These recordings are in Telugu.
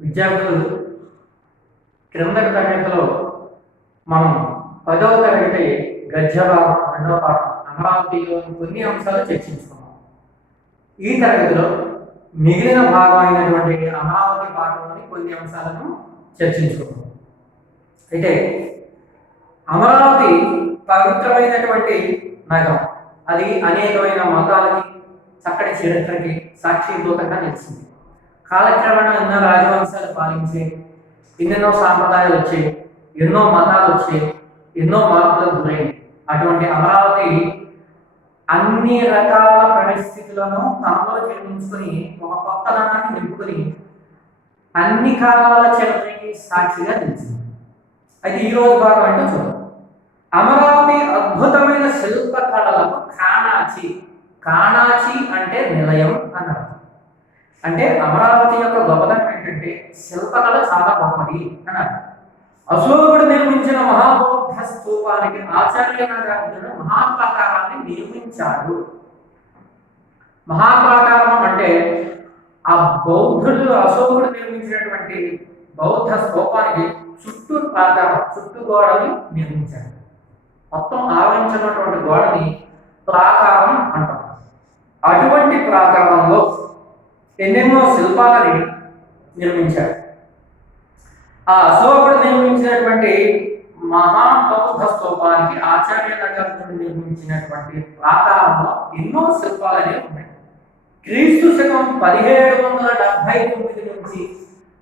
విద్యార్థులు క్రిందటి తరగతిలో మనం 10వ తరగతి గద్య భాగం 2వ పాఠం అమరావతిలోని కొన్ని అంశాలు చర్చించుకున్నాం. ఈ తరగతిలో మిగిలిన భాగం అయినటువంటి అమరావతి పాఠంలోని కొన్ని అంశాలను చర్చించుకున్నాం. అయితే అమరావతి పవిత్రమైనటువంటి నగరం. అది అనేకమైన మతాలకి, చక్కటి చరిత్రకి సాక్షిభూతంగా నిలిచింది. కాలక్రమేణా ఎన్నో రాజవంశాలు పాలించే, ఎన్నెన్నో సాంప్రదాయాలు వచ్చాయి, ఎన్నో మతాలు వచ్చాయి, ఎన్నో మార్పులకు గురైంది. అటువంటి అమరావతి అన్ని రకాల పరిస్థితులను తనలో జన్మించుకొని ఒక కొత్తదనాన్ని నింపుకొని అన్ని కాలాల చరిత్రకి సాక్షిగా నిలిచింది. అయితే ఈ రోజు భాగం అంటే చూద్దాం. అమరావతి అద్భుతమైన శిల్ప కళలకు కాణాచి అంటే నిలయం అన్నారు. అంటే అమరావతి యొక్క గొప్పదనం ఏంటంటే శిల్పకళ చాలా గొప్పది అన్నారు. అశోకుడు నిర్మించిన మహాబౌద్ధ స్తూపానికి ఆచార్య నాగార్జున మహాప్రాకారాన్ని నిర్మించాడు. మహాప్రాకారం అంటే ఆ బౌద్ధుడు అశోకుడు నిర్మించినటువంటి బౌద్ధ స్తూపానికి చుట్టూ ప్రాకారం, చుట్టూ గోడని నిర్మించాడు. మొత్తం ఆవరించినటువంటి గోడని ప్రాకారం అంటారు. అటువంటి ప్రాకారంలో ఎన్నెన్నో శిల్పాలని నిర్మించాడు. ఆ అశోకుడు నిర్మించినటువంటి మహాబౌద్ధ స్తూపానికి ఆచార్య నాగార్జునుడు నిర్మించినటువంటి ప్రాకారంలో ఎన్నో శిల్పాలనే ఉన్నాయి. క్రీస్తు శకం 1779 నుంచి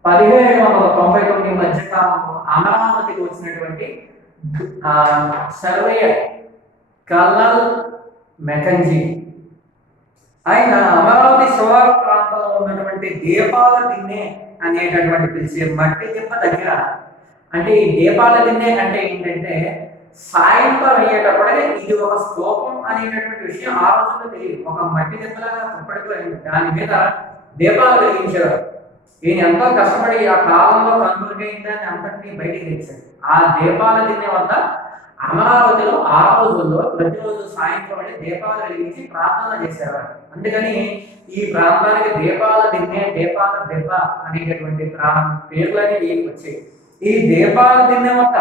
1799 మధ్య కాలంలో అమరావతికి వచ్చినటువంటి సర్వేయర్ కల్నల్ మెకంజీ ఆయన అమరావతి శివారు ప్రాంతంలో ఉన్నటువంటి దీపాల దిన్నె అనేటటువంటి పిలిచే మట్టి దిబ్బ దగ్గర, అంటే ఈ దీపాల దిన్నె అంటే ఏంటంటే సాయంత్రం అయ్యేటప్పుడే ఇది ఒక స్తూపం అనేటటువంటి విషయం ఆ రోజుల్లో తెలియదు. ఒక మట్టి దిబ్బలాగా అప్పటికి దాని మీద దీపాలు వెలిగించేవారు. ఈయన ఎంతో కష్టపడి ఆ కాలంలో కనుమరుగైందని అంతటినీ బయటికి తెచ్చాడు. ఆ దీపాల దిన్నె వద్ద అమరావతిలో ఆ రోజుల్లో ప్రతిరోజు సాయంత్రం వెళ్ళి దీపాలు వెలిగించి ప్రార్థన చేసేవారు. అందుకని ఈ ప్రాంతానికి దీపాల దిన్నె, దీపాల దెబ్బ అనేటటువంటి పేర్లని వచ్చాయి. ఈ దీపాల దిన్నె వద్ద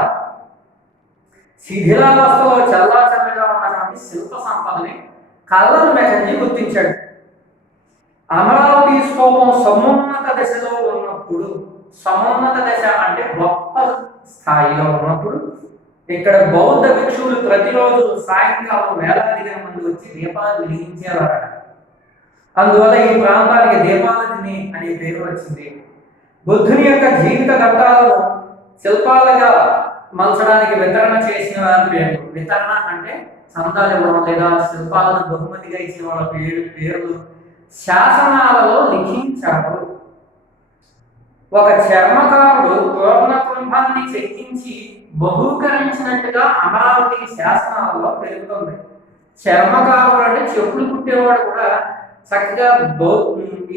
శిథిలావస్థలో చల్లాచల్లగా ఉన్నటువంటి శిల్ప సంపదని కల్నల్ మెకంజీ గుర్తించాడు. అమరావతి స్తూపం సమున్నత దశలో ఉన్నప్పుడు, సమున్నత దశ అంటే గొప్ప స్థాయిలో ఉన్నప్పుడు ఇక్కడ బౌద్ధ భిక్షువులు ప్రతిరోజు సాయంకాలం వేలాదిగా మంది వచ్చి దీపాలు వెలిగించేవారు. అందువల్ల ఈ ప్రాంతానికి దీపాల దిన్నె అనే పేరు వచ్చింది. బుద్ధుని యొక్క జీవిత ఘట్టాలను శిల్పాలుగా మలచడానికి వితరణ చేసిన వారి పేరు. వితరణ అంటే చందాలు ఇవ్వడం లేదా శిల్పాలను బహుమతిగా ఇచ్చిన వాళ్ళ పేర్లు శాసనాలలో లిఖించారు. ఒక చర్మకారుడు పూర్ణకుంభాన్ని చెక్కించి బహూకరించినట్టుగా అమరావతి శాసనాలలో తెలుపుతుంది. చర్మకారుడు అంటే చెప్పులు కుట్టేవాడు కూడా చక్కగా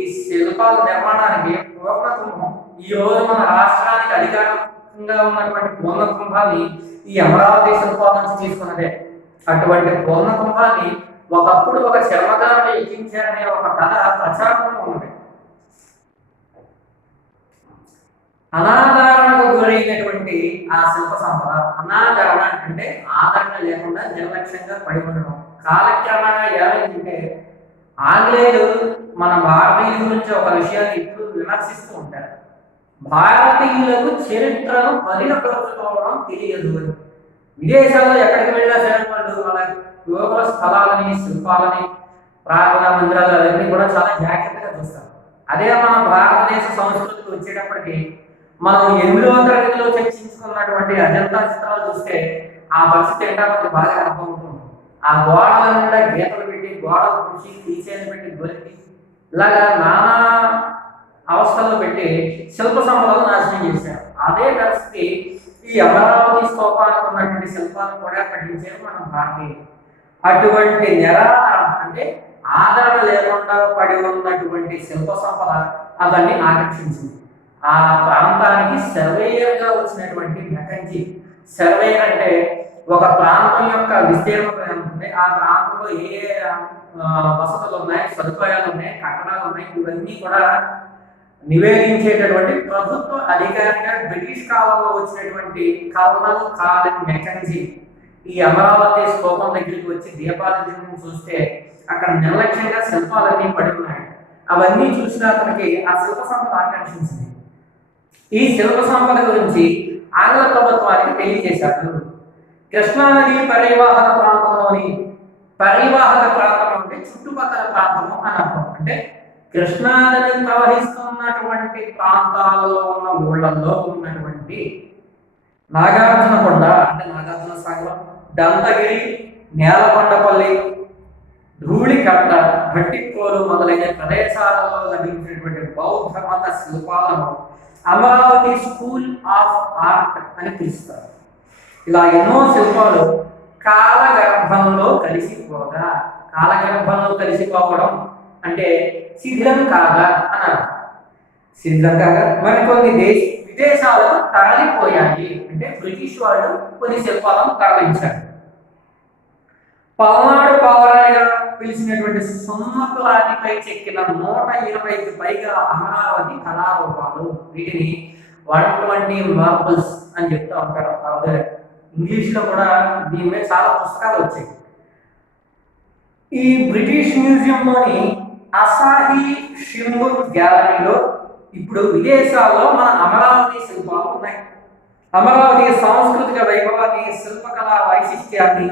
ఈ శిల్పాల నిర్మాణానికి పూర్ణకుంభం, ఈ రోజు మన రాష్ట్రానికి అధికారికంగా ఉన్నటువంటి పూర్ణకుంభాన్ని ఈ అమరావతి శిల్పాల నుంచి తీసుకున్నదే. అటువంటి పూర్ణకుంభాన్ని ఒకప్పుడు ఒక చర్మకారుడు ఎక్కించారనే ఒక కథ ప్రచారంలో ఉంది. అనాదరణకు గురైనటువంటి ఆ శిల్ప సంపద, అనాదరణ అంటే ఆదరణ లేకుండా నిర్లక్ష్యంగా పడి ఉండడం. కాలక్రమేణా ఏమైందంటే ఆంగ్లేయులు మన భారతీయుల గురించి ఒక విషయాన్ని ఇప్పుడు విమర్శిస్తూ ఉంటారు. భారతీయులకు చరిత్రను పరిరక్షించుకోవడం తెలియదు అని. విదేశాల్లో ఎక్కడికి వెళ్ళినా సరే వాళ్ళు వాళ్ళ యోగ స్థలాలని, శిల్పాలని, ప్రార్థనా మందిరాలు అవన్నీ కూడా చాలా జాగ్రత్తగా చూస్తారు. అదే మన భారతదేశ సంస్కృతికి వచ్చేటప్పటికి మనం 8వ తరగతిలో చర్చించుకున్నటువంటి అజంతా చిత్రాలు చూస్తే ఆ పరిస్థితి ఏంటో మనకు బాగా అర్థమవుతుంది. ఆ గోడల నిండా గీతలు పెట్టి, గోడలు పుడిచి, తీసేలు పెట్టి, గొలిపి ఇలాగా నానా అవస్థల్లో పెట్టి శిల్ప సంపదలు నాశనం చేశారు. అదే పరిస్థితి ఈ అమరావతి స్తూపానికి ఉన్నటువంటి శిల్పాలను కూడా కట్టించారు మన భారతీయులు. అటువంటి నిరాదరణ అంటే ఆదరణ లేకుండా పడి ఉన్నటువంటి శిల్ప సంపద అతన్ని ఆకర్షించింది. ఆ ప్రాంతానికి సర్వేయర్గా వచ్చినటువంటి మెకంజీ, సర్వేయర్ అంటే ఒక ప్రాంతం యొక్క విస్తీర్ణం ఉంటుంది, ఆ ప్రాంతంలో ఏ వసతులు ఉన్నాయి, సదుపాయాలు ఉన్నాయి, కట్టడాలు ఉన్నాయి, ఇవన్నీ కూడా నివేదించేటటువంటి ప్రభుత్వ అధికారిగా బ్రిటిష్ కాలంలో వచ్చినటువంటి కల్నల్ కాలిన్ మెకంజీ ఈ అమరావతి స్తూపం దగ్గరికి వచ్చి దీపారాధన చూస్తే అక్కడ నిర్లక్ష్యంగా శిల్పాలన్నీ పడి ఉన్నాయి. అవన్నీ చూసిన అతనికి ఆ శిల్ప సంపద ఆకర్షించింది. ఈ శిల్ప సంపద గురించి ఆంగ్ల ప్రభుత్వానికి తెలియజేశారు. కృష్ణానది పరివాహక ప్రాంతంలోని పరివాహక ప్రాంతం అంటే చుట్టుపక్కల ప్రాంతము అని అర్థం. అంటే కృష్ణానది ప్రవహిస్తున్నటువంటి ప్రాంతాలలో ఉన్న ఊళ్ళల్లో ఉన్నటువంటి నాగార్జునకొండ అంటే నాగార్జున సాగరం, దంతగిరి, నేలకొండపల్లి, ధూళికట్ట, భట్టికోలు మొదలైన ప్రదేశాలలో లభించినటువంటి బౌద్ధ మత శిల్పాలను అమరావతి స్కూల్ ఆఫ్ ఆర్ట్ అని పిలుస్తారు. ఇలా ఎన్నో శిల్పాలు కాలగర్భంలో కలిసిపోవడం అంటే శిథిలం కాగా అని అర్థం. శిథిలం కాగా మరికొన్ని విదేశాలకు తరలిపోయాయి అంటే బ్రిటిష్ వాళ్ళు కొన్ని శిల్పాలను తరలించారు. పల్నాడు పావరాయిగా పిలిచినటువంటి సున్నపురాతిపై చెక్కిన 120కి పైగా అమరావతి కళారూపాలు, వీటిని 120 మార్బుల్స్ అని చెప్తా ఉంటారు. అలాగే ఇంగ్లీష్లో కూడా దీని మీద చాలా పుస్తకాలు వచ్చాయి. ఈ బ్రిటిష్ మ్యూజియంలోని అసాహి షింబుర్ గ్యాలరీలో ఇప్పుడు విదేశాల్లో మన అమరావతి శిల్పాలు ఉన్నాయి. అమరావతి సాంస్కృతిక వైభవాన్ని, శిల్పకళా వైశిష్ట్యాన్ని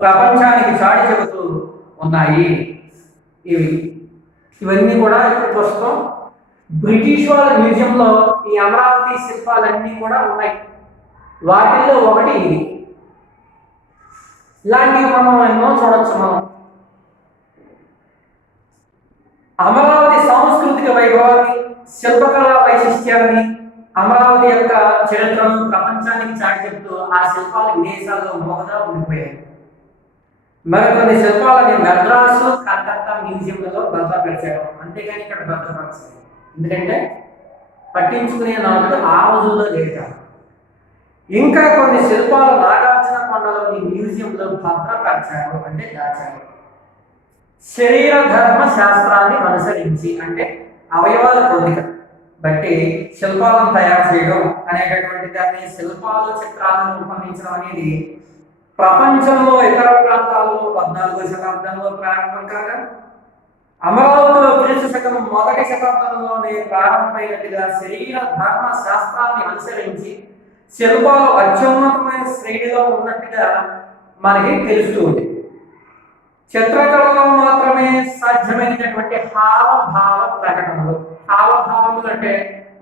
ప్రపంచానికి చాటి చెబుతూ ఉన్నాయి. ఇవన్నీ కూడా ఇప్పుడు ప్రస్తుతం బ్రిటిష్ వాళ్ళ మ్యూజియంలో ఈ అమరావతి శిల్పాలన్నీ కూడా ఉన్నాయి. వాటిల్లో ఒకటి ఇది. ఇలాంటివి మనం ఎన్నో చూడొచ్చు. మనం అమరావతి సాంస్కృతిక వైభవాన్ని, శిల్పకళా వైశిష్ట్యాన్ని, అమరావతి యొక్క చరిత్రను ప్రపంచానికి చాటి చెబుతూ ఆ శిల్పాలు విదేశాల్లో మోహగా ఉండిపోయాయి. మరికొన్ని శిల్పాలని మద్రాసు, కలకత్తా మ్యూజియంలలో భద్రపరిచారు. అంతేగాని ఇక్కడ భద్రపరచారు. ఎందుకంటే పట్టించుకునే నాడు ఆ రోజుల్లో లేదు. ఇంకా కొన్ని శిల్పాలు నాగార్జునకొండలోని మ్యూజియంలో భద్రపరిచారు అంటే దాచారు. శరీర ధర్మ శాస్త్రాన్ని అనుసరించి అంటే అవయవాల పొందిక బట్టి శిల్పాలను తయారు చేయడం అనేటటువంటి దాన్ని శిల్పాలు, చిత్రాలను రూపొందించడం అనేది ప్రపంచంలో ఇతర ప్రాంతాల్లో 14వ శతాబ్దంలో ప్రారంభం కాగా అమరావతిలో క్రీస్తు శకం 1వ శతాబ్దంలోనే ప్రారంభమైనట్టుగా శరీర ధర్మ శాస్త్రాన్ని అనుసరించి శిల్పాలు అత్యున్నతమైన శ్రేణిలో ఉన్నట్టుగా మనకి తెలుస్తుంది. చిత్రకళలో మాత్రమే సాధ్యమైనటువంటి హావభావ ప్రకటనలు. హావభావములు అంటే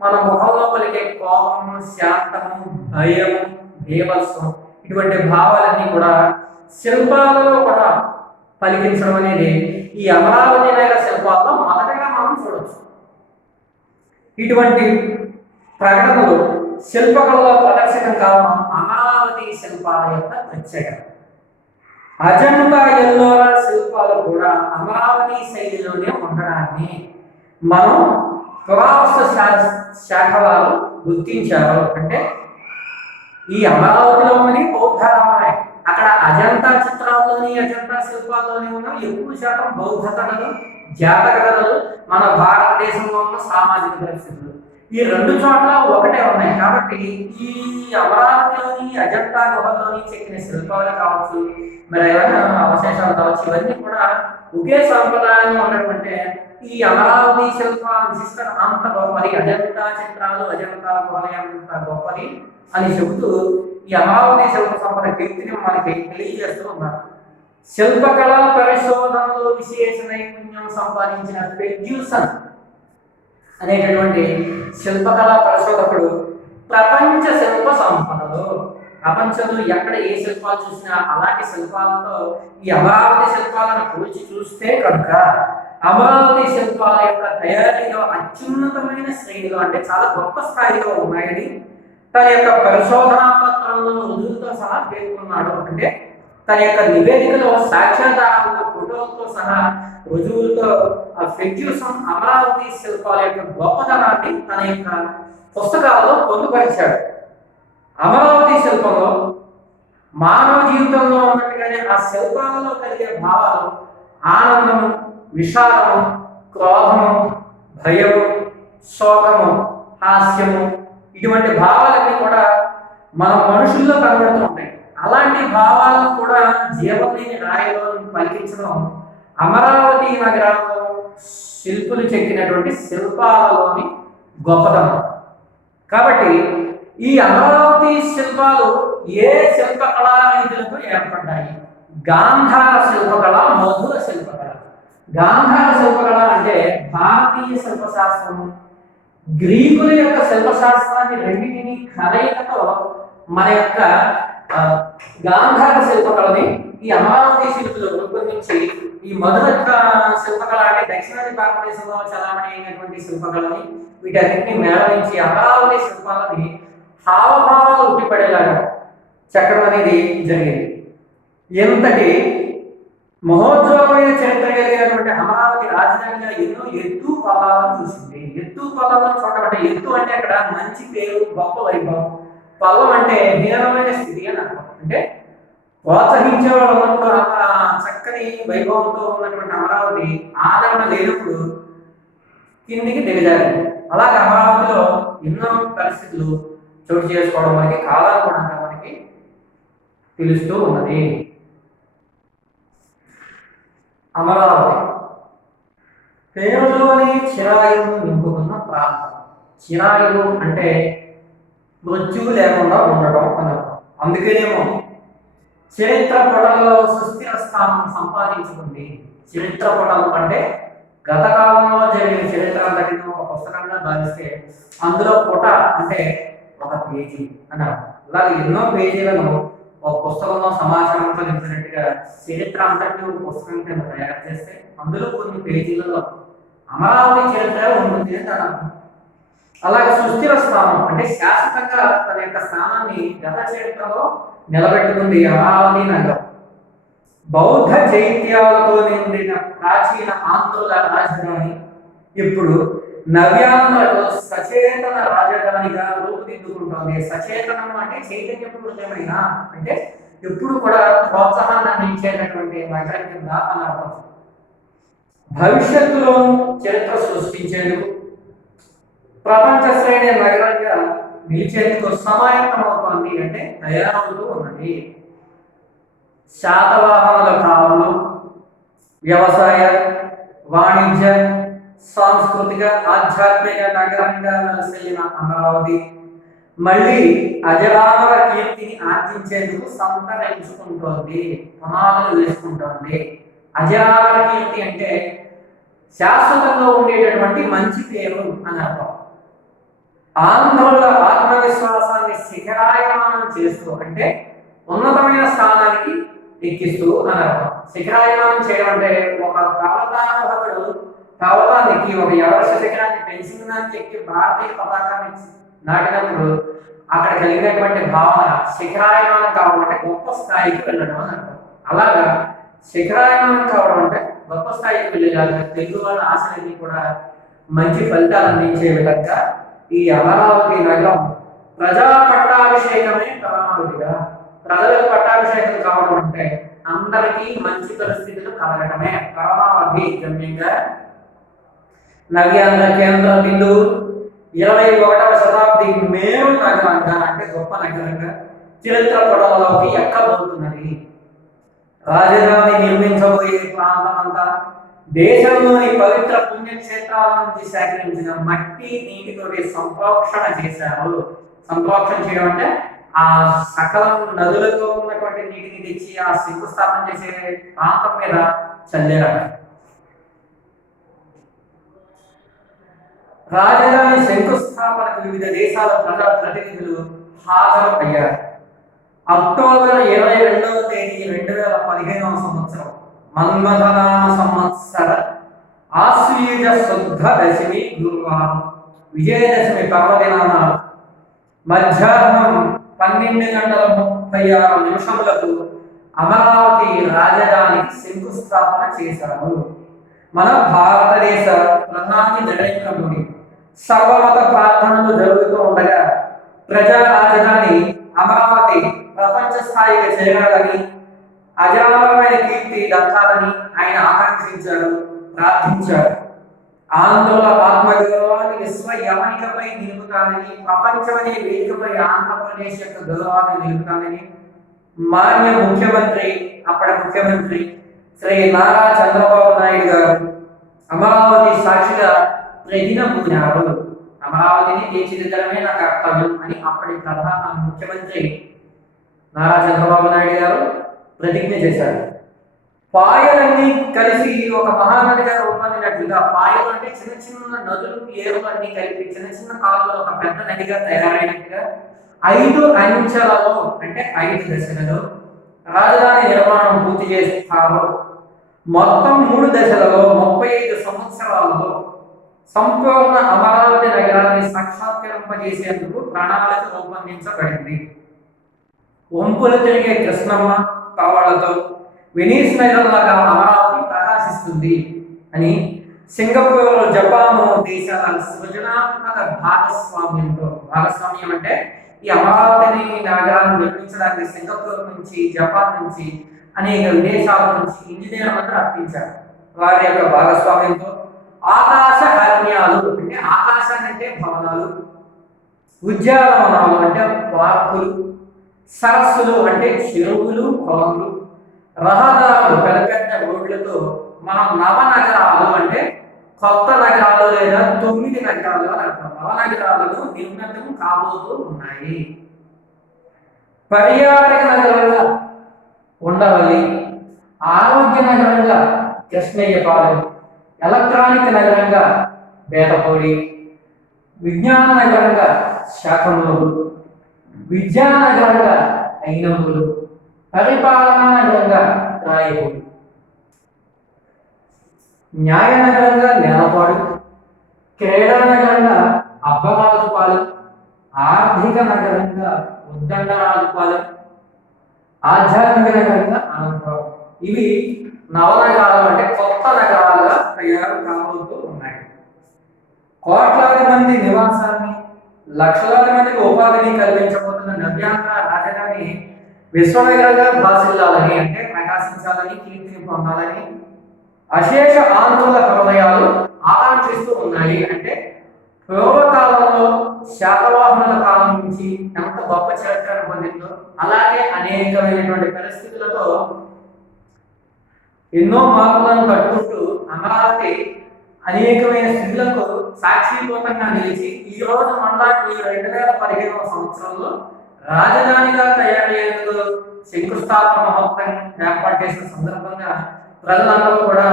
మన ముఖంలో పలికే కోపము, శాంతము, భయము, బీభత్సం, ఇటువంటి భావాలన్నీ కూడా శిల్పాలలో కూడా పలికించడం అనేది ఈ అమరావతి నగర శిల్పాల్లో మొదటగా మనం చూడవచ్చు. ఇటువంటి ప్రకటనలు శిల్పకళలో ప్రదర్శనం కావడం అమరావతి శిల్పాల యొక్క ప్రత్యేకత. అజంతా ఎల్లోరా శిల్పాలు కూడా అమరావతి శైలిలోనే ఉండడాన్ని మనం పురావస్తు శాఖ వారు గుర్తించారు. అంటే ఈ అమరావతిలోని బౌద్ధ రామాయణ, అక్కడ అజంతా చిత్రాల్లోని, అజంతా శిల్పాల్లోని ఉన్న ఎక్కువ శాతం బౌద్ధ కథలు, జాతక కథలు, మన భారతదేశంలో ఉన్న సామాజిక పరిస్థితులు ఈ రెండు చోట్ల ఒకటే ఉన్నాయి. కాబట్టి ఈ అమరావతిలోని అజంతా గుహల్లోని చెక్కిన శిల్పాలు కావచ్చు, మరి ఏమైనా అవశేషాలు కావచ్చు, ఇవన్నీ కూడా ఒకే సంప్రదాయంలో ఉన్నటువంటి ఈ అమరావతి శిల్ప విశిష్టత అంత గొప్పది, అజంతా చిత్రాలు, అజంతా గుహలు అంత గొప్పది అని చెబుతూ ఈ అమరావతి శిల్ప సంపద కీర్తిని మనకి తెలియజేస్తూ ఉన్నారు. శిల్పకళా పరిశోధనలో విశేష నైపుణ్యం సంపాదించిన ఫెర్గ్యూసన్ అనేటటువంటి శిల్పకళా పరిశోధకుడు ప్రపంచ శిల్ప సంపదలో ప్రపంచంలో ఎక్కడ ఏ శిల్పాలు చూసినా అలాంటి శిల్పాలతో ఈ అమరావతి శిల్పాలను పోల్చి చూస్తే కనుక అమరావతి శిల్పాల యొక్క తయారీలో అత్యున్నతమైన శ్రేణిలో అంటే చాలా గొప్ప స్థాయిలో ఉన్నాయని తన యొక్క పరిశోధనా పత్రంలో రుజువులతో సహా పేర్కొన్నాడు. అంటే తన యొక్క నివేదికలో సాక్ష్యాధారాలతో, ఫోటోలతో సహా రుజువులతో ఫెర్గ్యూసన్ అమరావతి శిల్పాల యొక్క గొప్పతనాన్ని తన యొక్క పుస్తకాలలో పొందుపరిచాడు. అమరావతి శిల్పంలో మానవ జీవితంలో ఉన్నట్టుగానే ఆ శిల్పాలలో కలిగే భావాలు ఆనందము, విషాదము, క్రోధము, భయము, శోకము, హాస్యము, ఇటువంటి భావాలన్నీ కూడా మన మనుషుల్లో కనబడుతూ ఉంటాయి. అలాంటి భావాలను కూడా జీవలేని రాయిలో పలికించడం అమరావతి నగరంలో శిల్పులు చెక్కినటువంటి శిల్పాలలోని గొప్పతనం. కాబట్టి ఈ అమరావతి శిల్పాలు ఏ శిల్పకళా రీతులకు ఏర్పడ్డాయి? గాంధార శిల్పకళ, మధుర శిల్పకళ. గాంధార శిల్పకళ అంటే భారతీయ శిల్పశాస్త్రం గ్రీకుల యొక్క శిల్పశాస్త్రాన్ని రెండింటిని కలయికతో మన యొక్క గాంధార శిల్పకళని ఈ అమరావతి శిల్పులు రూపొందించి ఈ మధుర శిల్పకళ అంటే దక్షిణాది భారతదేశంలో చలామణి అయినటువంటి శిల్పకళని వీటన్నిటిని మేళవించి అమరావతి శిల్పాలని హావభావాలు ఉట్టిపడేలాగా చెక్కడం అనేది జరిగింది. ఎంతటి మహోజ్వలమైన చరిత్ర కలిగినటువంటి అమరావతి రాజధానిగా ఎన్నో ఎత్తు పల్లాలను చూసింది. ఎత్తు పల్లాలను చూడటం అంటే ఎత్తు అంటే అక్కడ మంచి పేరు, గొప్ప వైభవం. పల్లం అంటే హీనమైన స్థితి అని అర్థం. అంటే ప్రోత్సహించేవాడు ఉన్నప్పుడు చక్కని వైభవంతో ఉన్నటువంటి అమరావతి ఆదరణ లేనప్పుడు కిందికి దిగజారింది. అలాగే అమరావతిలో ఎన్నో పరిస్థితులు చోటు చేసుకోవడం మనకి కాలానుగుణంగా మనకి తెలుస్తూ ఉన్నది. అమరావతి పేరులోని చిరాయువును నింపుకున్న ప్రాంతం. చిరాయువు అంటే మృత్యువు లేకుండా ఉండడం అన్నారు. అందుకేనేమో చరిత్ర పుటలలో సుస్థిర స్థానం సంపాదించుకుంది. చరిత్ర పుటలు అంటే గత కాలంలో జరిగిన చరిత్ర అంతటిని ఒక పుస్తకంగా భావిస్తే అందులో పుట అంటే ఒక పేజీ అన్నారు. అలాగే ఎన్నో పేజీలను ఒక పుస్తకంలో సమాచారంతో నింపినట్టుగా చరిత్ర అంతటి ఒక పుస్తకం కింద తయారు చేస్తే అందులో కొన్ని పేజీలలో అమరావతి చరిత్ర ఉంటుంది అని అన్నారు. అలాగే సుస్థిర స్థానం అంటే శాశ్వతంగా తన యొక్క స్థానాన్ని గత చరిత్రలో నిలబెట్టుకుంది అమరావతి నగరం. బౌద్ధ చైత్యాలతో నిండిన ప్రాచీన ఆంధ్రుల రాజధాని ఇప్పుడు నవ్యాంధ్రకు సచేతన రాజధానిగా రూపుదిద్దుకుంటోంది. సచేతనం అంటే చైతన్యపూరితమైన, అంటే ఎప్పుడు కూడా ప్రోత్సాహాన్ని అందించేటటువంటి నగరం కింద అని అర్థం. భవిష్యత్తులో చరిత్ర సృష్టించేందుకు ప్రపంచ శ్రేణి నగరంగా నిలిచేందుకు సమాయత్తమవుతోంది, అంటే తయారవుతూ ఉన్నది. శాతవాహనుల కాలంలో వ్యవసాయ, వాణిజ్య, సాంస్కృతిక, ఆధ్యాత్మిక నగరంగా వెలసిల్లిన అమరావతి మళ్ళీ అజరామర కీర్తిని ఆర్జించేందుకు సంతరించుకుంటోంది, పునాదులు వేసుకుంటోంది. అజరామర కీర్తి అంటే శాశ్వతంగా ఉండేటటువంటి మంచి పేరు అని అర్థం. ఆంధ్రుల ఆత్మవిశ్వాసాన్ని శిఖరాయమానం చేస్తూ, అంటే ఉన్నతమైన స్థానానికి ఎక్కిస్తూ అని అర్థం. శిఖరాయమానం చేయడం అంటే ఒక పర్వతారోహకుడు పర్వతానికి ఒక ఎవరెస్ట్ శిఖరాన్ని పెంచిన దానికి ఎక్కి భారతీయ పతాకాన్ని నాటినప్పుడు అక్కడ కలిగినటువంటి భావన శిఖరాయమానం కావడం అంటే గొప్ప స్థాయికి వెళ్ళడం అని అర్థం. అలాగా శిఖరాయమానం కావడం అంటే గొప్ప స్థాయికి వెళ్ళేలాగా తెలుగు వాళ్ళ ఆశలన్నీ కూడా మంచి ఫలితాలు అందించే విధంగా ఈ అమరావతి నగరం ప్రజా పట్టాభిషేకమే పరమావధిగా, ప్రజలకు పట్టాభిషేకం కావడం అంటే అందరికీ మంచి పరిస్థితులు కలగటమే పరమావధి గమ్యంగా. నవ్యాంధ్ర కేంద్ర బిందువు 21వ శతాబ్ది మేరు నగరంగా, అంటే గొప్ప నగరంగా చరిత్ర పుటలలోకి ఎక్కబోతున్నది. రాజధాని నిర్మించబోయే ప్రాంతం అంతా దేశంలోని పవిత్ర పుణ్యక్షేత్రాల నుంచి సేకరించిన మట్టి నీటితోటి సంప్రోక్షణ చేశారు. సంప్రోక్షణ చేయడం అంటే ఆ సకల నదులలో ఉన్నటువంటి నీటిని తెచ్చి ఆ శంకుస్థాపన చేసే ప్రాంతం మీద చల్లారు. రాజధాని శంకుస్థాపనకు వివిధ దేశాల ప్రజా ప్రతినిధులు హాజరు అయ్యారు. అక్టోబర్ 22వ తేదీ 2015వ సంవత్సరం మన్మథనామ సంవత్సర ఆశ్వీజ శుద్ధ దశమి గురువారం విజయదశమి పర్వదినాన మధ్యాహ్నం 12:36 అమరావతి రాజధానికి శంకుస్థాపన చేశారు. మన భారతదేశ ప్రధాని నరేంద్ర మోడీ సర్వమత ప్రార్థనలు జరుగుతూ ఉండగా ప్రజా రాజధాని అమరావతి ప్రపంచ స్థాయికి చేరాలని, అజరామరమైన కీర్తి దక్కాలని ఆయన ఆకాంక్షించారు, ప్రార్థించారు. ఆంధ్రుల ఆత్మగౌరవాన్ని విశ్వ యవనికపై నిలుపుతానని, ప్రపంచం అనే వేదికపై ఆంధ్రప్రదేశ్ యొక్క గౌరవాన్ని నిలుపుతానని మాన్య ముఖ్యమంత్రి, అప్పటి ముఖ్యమంత్రి శ్రీ నారా చంద్రబాబు నాయుడు గారు అమరావతి సాక్షిగా ప్రతిన పూనారు. అమరావతిని తీర్చిదిద్దడమే నా కర్తవ్యం అని అప్పటి ప్రధాన ముఖ్యమంత్రి నారా చంద్రబాబు నాయుడు గారు ప్రతిజ్ఞ చేశారు. పాయలన్నీ కలిసి ఒక మహానదిగా రూపొందినట్లుగా, పాయలు అంటే చిన్న చిన్న నదులు, ఏరులు అన్ని కలిపి చిన్న చిన్న కాలువలు ఒక పెద్ద నదిగా తయారైనట్టుగా 5 అంచెలలో అంటే 5 దశలలో రాజధాని నిర్మాణం పూర్తి చేస్తారు. మొత్తం 3 దశలలో 35 సంవత్సరాలలో సంపూర్ణ అమరావతి నగరాన్ని సాక్షాత్కరింపజేసేందుకు ప్రణాళిక రూపొందించబడింది. వంపులు తిరిగే కృష్ణమ్మ కావాలతో వెనీస్ నగరంలాగా అమరావతి ప్రకాశిస్తుంది అని సింగపూర్, జపాను దేశాల సృజనాత్మక భాగస్వామ్యం అంటే ఈ అమరావతిని నగరాన్ని నిర్మించడానికి సింగపూర్ నుంచి, జపాన్ నుంచి, అనేక విదేశాల నుంచి ఇంజనీర్లను రప్పించారు. వారి యొక్క భాగస్వామ్యంతో ఆకాశ అరణ్యాలు అంటే ఆకాశాన్ని అంటే భవనాలు, ఉద్యానవనాలు అంటే పార్కులు, సరస్సులు అంటే చెరువులు, కొలములు, రహదారులు పెద్ద పెద్ద రోడ్లతో మనం నవనగరాలు అంటే కొత్త నగరాలు లేదా 9 నగరాలు అని అంటాం. నవనగరాలను నిర్మితం కాబోతూ ఉన్నాయి. పర్యాటక నగరంగా ఉండవల్లి, ఆరోగ్య నగరంగా కృష్ణయ్యపాలెం, ఎలక్ట్రానిక్ నగరంగా బేతపూడి, విజ్ఞాన నగరంగా శాఖమూరు, విద్యా నగరంగా అయినమూరు, పరిపాలనా నగరంగా రాయపూడి, న్యాయ నగరంగా నేలపాడు, క్రీడా నగరంగా అబ్బరాజుపాలెం, ఆర్థిక నగరంగా ఉద్దండరాజుపాలెం, ఆధ్యాత్మిక నగరంగా అనంతపురం. ఇవి నవనగరాలు అంటే కొత్త నగరాలుగా తయారు కాబోతూ ఉన్నాయి. కోట్లాది మంది నివాసాన్ని, లక్షలాది మందికి ఉపాధిని కల్పించబోతున్న నవ్యాంధ్ర రాజధాని విశ్వనగరంగా భాసిల్లాలని అంటే ప్రకాశించాలని, కీర్తిని పొందాలని అశేష ఆందోళన హృదయాలు ఆకాంక్షిస్తూ ఉన్నాయి. అంటే పూర్వకాలంలో శాతవాహనుల కాలం నుంచి ఎంత గొప్ప చరిత్రను పొందిందో, అలాగే అనేకమైనటువంటి పరిస్థితులతో ఎన్నో మార్పులను కట్టుకుంటూ అమరావతి అనేకమైన స్త్రీలకు సాక్షిభూతంగా నిలిచి ఈ రోజు మళ్ళా ఈ 2015వ సంవత్సరంలో రాజధానిగా తయారయ్యేందుకు శంకుస్థాపన మహోత్సవం ఏర్పాటు చేసిన సందర్భంగా ప్రజలందరూ కూడా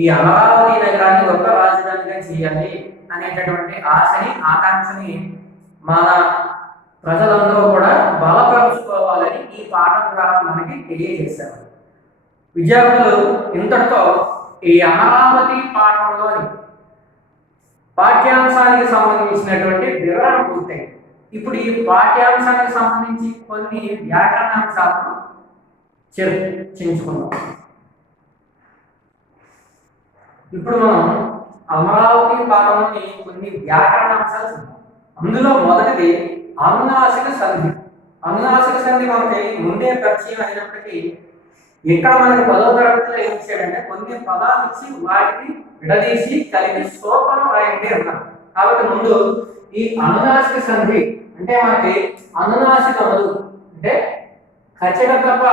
ఈ అమరావతి నగరాన్ని గొప్ప రాజధానిగా చేయాలి అనేటటువంటి ఆశని, ఆకాంక్షని మన ప్రజలందరూ కూడా బలపరుచుకోవాలని ఈ పాఠం ద్వారా మనకి తెలియజేశారు. విద్యార్థులు ఇంతటితో ఈ అమరావతి పాఠంలోని పాఠ్యాంశానికి సంబంధించినటువంటి వివరణ పూర్తయింది. ఇప్పుడు ఈ పాఠ్యాంశానికి సంబంధించి కొన్ని వ్యాకరణాంశాలను చర్చించుకుందాం. ఇప్పుడు మనం అమరావతి పాఠంలోని కొన్ని వ్యాకరణాంశాలు చూద్దాం. అందులో మొదటిది అనునాసిక సంధి. అనునాసిక సంధి మనకి ముందే పరిచయం అయినప్పటికీ ఇక్కడ మనకి 10వ తరగతిలో ఏం ఇచ్చాడంటే కొన్ని పదాలు ఇచ్చి వాటిని విడదీసి కలిపి స్తోత్రం రాయండి అన్నారు. కాబట్టి ముందు ఈ అనునాసిక సంధి అంటే మనకి అనునాసికములు అంటే ఖచ్చిత తప్ప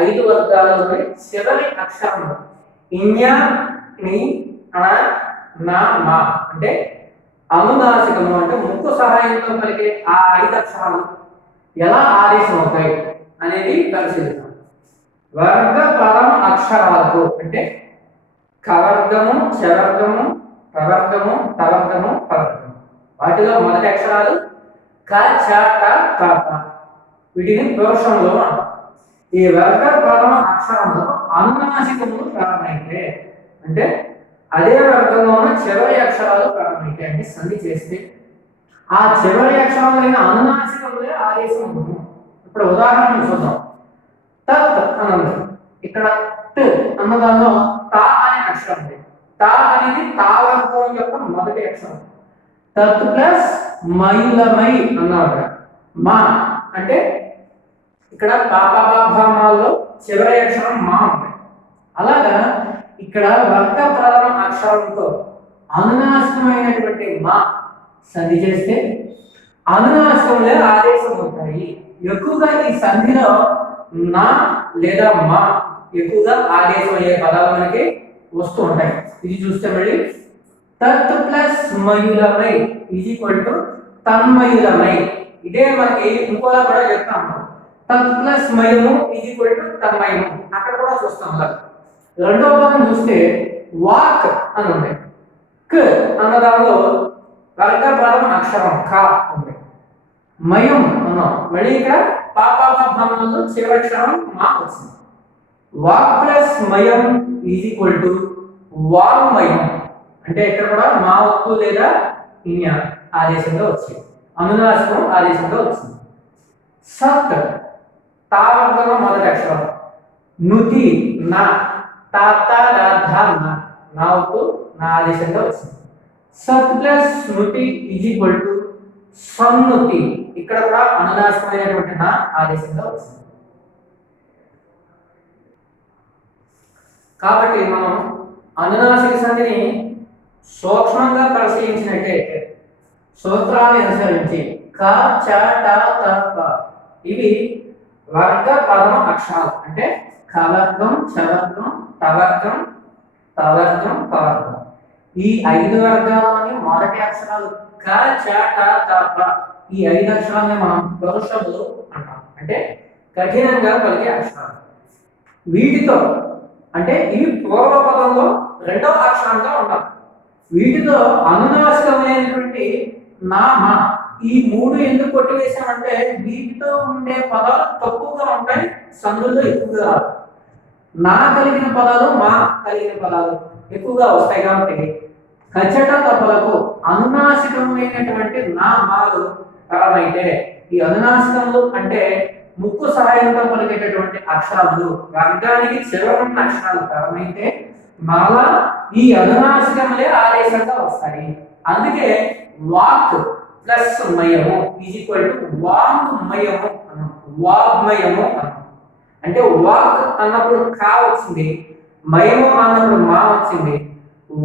5 వర్గాలలోని చివరి అక్షరములు ఇన్య, ని, అణ, నా, మా అంటే అనునాసికము అంటే ముక్కు సహాయంతో కలిగే ఆ 5 అక్షరాలు ఎలా ఆదేశం అవుతాయి అనేది పరిశీలిద్దాం. వర్గ పరమ అక్షరాలకు అంటే కవర్గము, చవర్గము, ప్రవర్గము, తవర్గము, పవర్గము. వాటిలో మొదటి అక్షరాలు క, చ, ట, త, ప. వీటిని పురుషంలో అంటారు. ఈ వర్గ పరమ అక్షరంలో అనునాసికములు ప్రారంభమైతే అంటే అదే వర్గంలో ఉన్న చివరి అక్షరాలు ప్రారంభమైతే అంటే సంధి చేస్తే ఆ చివరి అక్షరములైన అనునాసికములే ఆదేశం ఉంటుంది. ఇప్పుడు ఉదాహరణ చూద్దాం. తత్ అన్నది ఇక్కడ ట్ అన్నదానిలో తా అనే అక్షరం ఉంది. తా అనేది తా వర్గం యొక్క మొదటి అక్షరం. తత్ ప్లస్ మైలమై అన్నమాట. మా అంటే ఇక్కడ పాపభామాల్లో చివరి అక్షరం మా ఉంది. అలాగా ఇక్కడ వర్గ ప్రథమ అక్షరంతో అనునాసికమైనటువంటి మా సంధి చేస్తే అనునాసికంలో ఆదేశం అవుతాయి. ఎక్కువగా ఈ సంధిలో నా లేదా మా ఎక్కువగా ఆదేశం అయ్యే పదాలు మనకి వస్తూ ఉంటాయి. ఇది చూస్తే మళ్ళీ తత్ ప్లస్ మయులమై ఈజ్ ఈక్వల్ టు తన్మయులమై. ఇదే మనకి ఇంకోలా కూడా చెప్తాము. తత్ ప్లస్ మయము ఈజ్ ఈక్వల్ టు తన్మయము. అక్కడ కూడా చూస్తాం కదా. రెండవ పదం చూస్తే వాక్ అని ఉంది. క్ అన్న దానిలో వర్గ పదం అక్షరం క ఉంది. మయం అన్నాం. మళ్ళీ ఇక్కడ పాపాభావంలో చివరక్షరం మా వచ్చింది. వాక్ ప్లస్ మయం ఈజ్ ఈక్వల్ టు వాంగ్మయం. అంటే ఇక్కడ కూడా మా ఒత్తు లేదా ఇన్య ఆదేశంగా వచ్చింది. అనునాసికం ఆదేశంగా వచ్చింది. సత్ తావర్గంలో మొదటి అక్షరం. నుతి నా తాత నా ఒత్తు నా ఆదేశంగా వచ్చింది. సత్ ప్లస్ నుతి ఈజ్ ఈక్వల్ టు సన్నుతి. ఇక్కడ కూడా అనునాసికమైనటువంటి నా ఆదేశంగా వచ్చింది. కాబట్టి మనం అనునాసిక సంధిని సూక్ష్మంగా పరిశీలించినట్టయితే సూత్రాన్ని అనుసరించి క చ ట త ప ఇవి వర్గ పదమ అక్షరాలు. అంటే కవర్గం, చవర్గం, టవర్గం, తవర్గం, పవర్గం. ఈ 5 వర్గాలని మొదటి అక్షరాలు క చ ట త ప. ఈ 5 అక్షరాలని మనం పరుషములు అంటాం. అంటే కఠినంగా పలికే అక్షరాలు. వీటితో అంటే ఈ పూర్వపదంలో రెండవ అక్షరంగా ఉండాలి. వీటితో అనునాసికమైనటువంటి నామ ఈ 3 ఎందుకు కొట్టివేశామంటే వీటితో ఉండే పదాలు తక్కువగా ఉంటాయి, సందుల్లో ఎక్కువగా నా కలిగిన పదాలు మా కలిగిన పదాలు ఎక్కువగా వస్తాయి. కాబట్టి కచట తపలకు అనునాసికమైనటువంటి నా మాలు పరమైతే ఈ అనునాసికములు అంటే ముక్కు సహాయంతో పలికేటటువంటి అక్షరాలు వర్గానికి చివరున్న అక్షరాలు పరమైతే మళ్ళా ఈ అనునాసికములే ఆదేశంగా వస్తాయి. అందుకే వాక్ ప్లస్ మయము ఈజ్ ఈక్వల్ టు వాంగ్మయము అన్నాం. వాగ్మయము అన్నాం. అంటే వాక్ అన్నప్పుడు కా వచ్చింది, మయము అన్నప్పుడు మా వచ్చింది,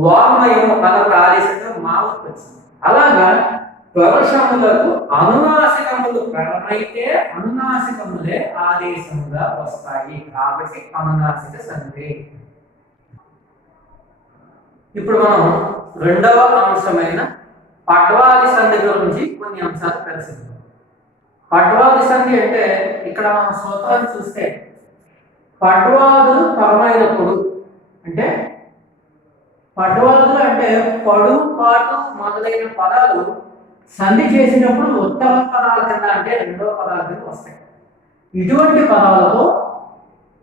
వాగ్మయము అన్నప్పుడు ఆదేశంగా మా వచ్చింది. అలాగా పరుషములకు అనునాసికములు పరమైతే అనునాసికములే ఆదేశముగా వస్తాయి. కాబట్టి అనునాసిక సంధి. ఇప్పుడు మనం రెండవ అంశమైన పట్వాది సంధి గురించి కొన్ని అంశాలు పరిశీలిద్దాం. పట్వాది సంధి అంటే ఇక్కడ మనం సూత్రాన్ని చూస్తే పట్వాదులు పరమైనప్పుడు అంటే పట్వాదులు అంటే పడు పాటు మొదలైన పదాలు సంధి చేసినప్పుడు ఉత్తమ పదాల కింద అంటే రెండవ పదాల కింద వస్తాయి. ఇటువంటి పదాలలో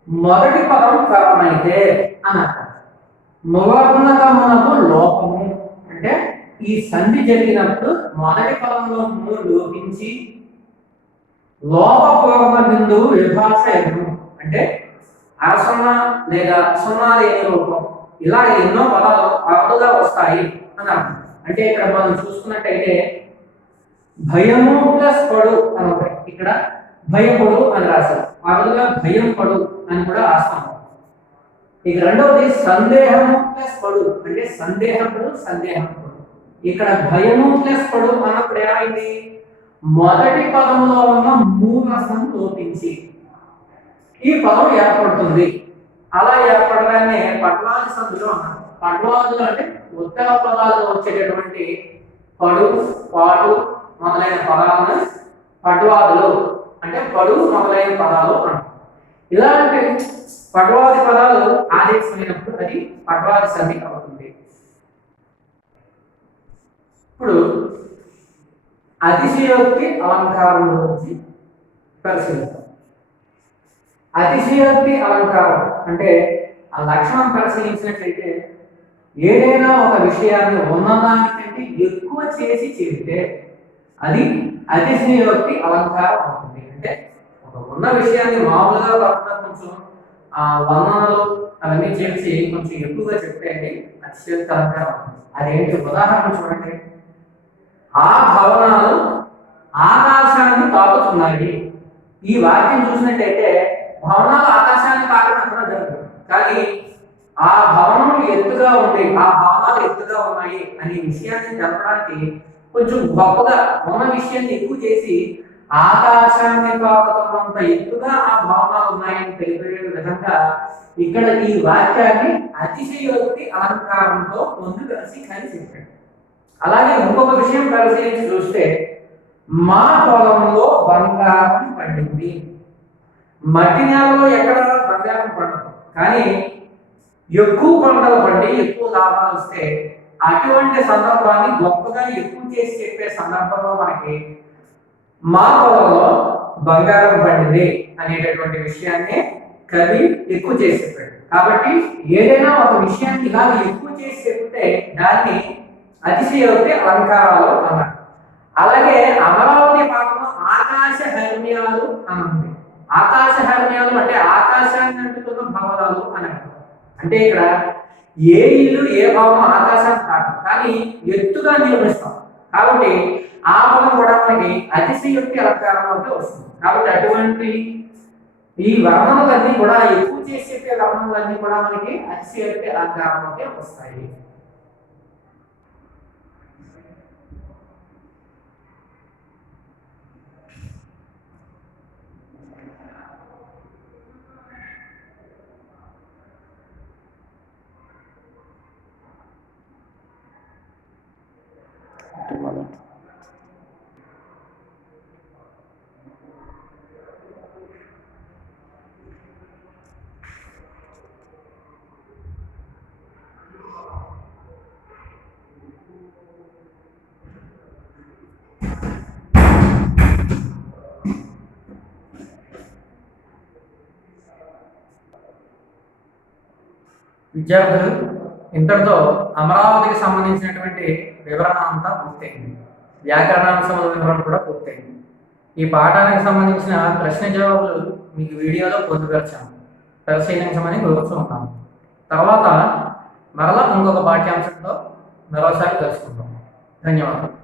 మొదటి పదం పరమైతే అని అంటారు. మువర్ణకమునకు లోపము అంటే ఈ సంధి జరిగినప్పుడు మొదటి పదంలో ము లోపించి లోపపూర్వ బిందువు విభాష ఎదురు అంటే అరసున్నా లేదా సున్నా లేని రూపం ఇలా ఎన్నో పదాలు అరుదుగా వస్తాయి అని అర్థం. అంటే ఇక్కడ మనం చూసుకున్నట్టయితే భయము ప్లస్ పడు అని ఉంటాయి. ఇక్కడ భయపడు అని రాశారు. అరుదుగా భయం పడు అని కూడా రాస్తాము. ఇక రెండవది సందేహము ప్లస్ పడు అంటే సందేహముడు సందేహముడు. ఇక్కడ భయము ప్లస్ పడు అన్నప్పుడు ఏమైంది? మొదటి పదంలో ఉన్న మూలసం లోపించి ఈ పదం ఏర్పడుతుంది. అలా ఏర్పడడాన్ని పట్వాది సంధిలో అన్నారు. పట్వాదులు అంటే ఉత్తర పదాలుగా వచ్చేటటువంటి పడు, పాటు మొదలైన పదాలను పట్వాదులు అంటే పడు మొదలైన పదాలు అంటారు. ఇలాంటి పట్వాది పదాలు ఆదేశమైనప్పుడు అది పట్వాది సంధి అవుతుంది. ఇప్పుడు అతిశయోక్తి అలంకారం గురించి పరిశీలిద్దాం. అతిశయోక్తి అలంకారం అంటే ఆ లక్షణం పరిశీలించినట్లయితే ఏదైనా ఒక విషయాన్ని ఉన్నదానికంటే ఎక్కువ చేసి చెబితే అది అతిశయోక్తి అలంకారం అవుతుంది. అంటే ఒక ఉన్న విషయాన్ని మామూలుగా కాకుండా కొంచెం వర్ణనలు అవన్నీ చేసి కొంచెం ఎక్కువగా చెప్తే అది అతిశయోక్తి అలంకారం అవుతుంది. అదేంటి? ఉదాహరణ చూడండి. ఆ భవనాలు ఆకాశాన్ని తాకుతున్నాయి. ఈ వాక్యం చూసినట్టయితే భవనాలు ఆకాశాన్ని తాకడం కూడా జరుగుతుంది. కానీ ఆ భవనం ఎత్తుగా ఉంది, ఆ భవనాలు ఎత్తుగా ఉన్నాయి అనే విషయాన్ని తెలపడానికి కొంచెం గొప్పగా ఉన్న విషయాన్ని ఎక్కువ చేసి ఆకాశాన్ని తాకుతున్నంత ఎత్తుగా ఆ భవనాలు ఉన్నాయని తెలిపే విధంగా ఇక్కడ ఈ వాక్యాన్ని అతిశయోక్తి అలంకారంతో కలిసి చెప్పాడు. అలాగే ఇంకొక విషయం పరిశీలించి చూస్తే మా పొలంలో బంగారం పండింది. మట్టి నేలలో ఎక్కడ బంగారం పండదు, కానీ ఎక్కువ పంటలు పండి ఎక్కువ లాభాలు వస్తే అటువంటి సందర్భాన్ని గొప్పగా ఎక్కువ చేసి చెప్పే సందర్భంలో మనకి మా పొలంలో బంగారం పండింది అనేటటువంటి విషయాన్ని కవి ఎక్కువ చేసి చెప్పాడు. కాబట్టి ఏదైనా ఒక విషయాన్ని ఇలా ఎక్కువ చేసి చెప్తే దాన్ని అతిశయోక్తి అలంకారాలు అన్నారు. అలాగే అమరావతి పాఠంలో ఆకాశ హర్మ్యాలు అని ఉంది. ఆకాశ హర్మ్యాలు అంటే ఆకాశాన్ని అంటుతున్న భవనాలు అని అంటారు. అంటే ఇక్కడ ఏ ఇల్లు ఏ భవనం ఆకాశాన్ని కాదు, కానీ ఎత్తుగా నిర్మిస్తాం. కాబట్టి ఆ పదం కూడా మనకి అతిశయోక్తి అలంకారంలోకి వస్తుంది. కాబట్టి అటువంటి ఈ వర్ణనలన్నీ కూడా ఎక్కువ చేసి చెప్పే వర్ణనలన్నీ కూడా మనకి అతిశయోక్తి అలంకారంలోకి వస్తాయి. విద్యార్థులు, ఇంతటితో అమరావతికి సంబంధించినటువంటి వివరణ అంతా పూర్తయింది. వ్యాకరణాంశముల వివరణ కూడా పూర్తయింది. ఈ పాఠానికి సంబంధించిన ప్రశ్న జవాబులు మీకు వీడియోలో పొందుపరిచాము, పరిశీలించమని కోరుతున్నాము. తర్వాత మరలా ఇంకొక పాఠ్యాంశంతో మరోసారి కలుసుకుంటాం. ధన్యవాదాలు.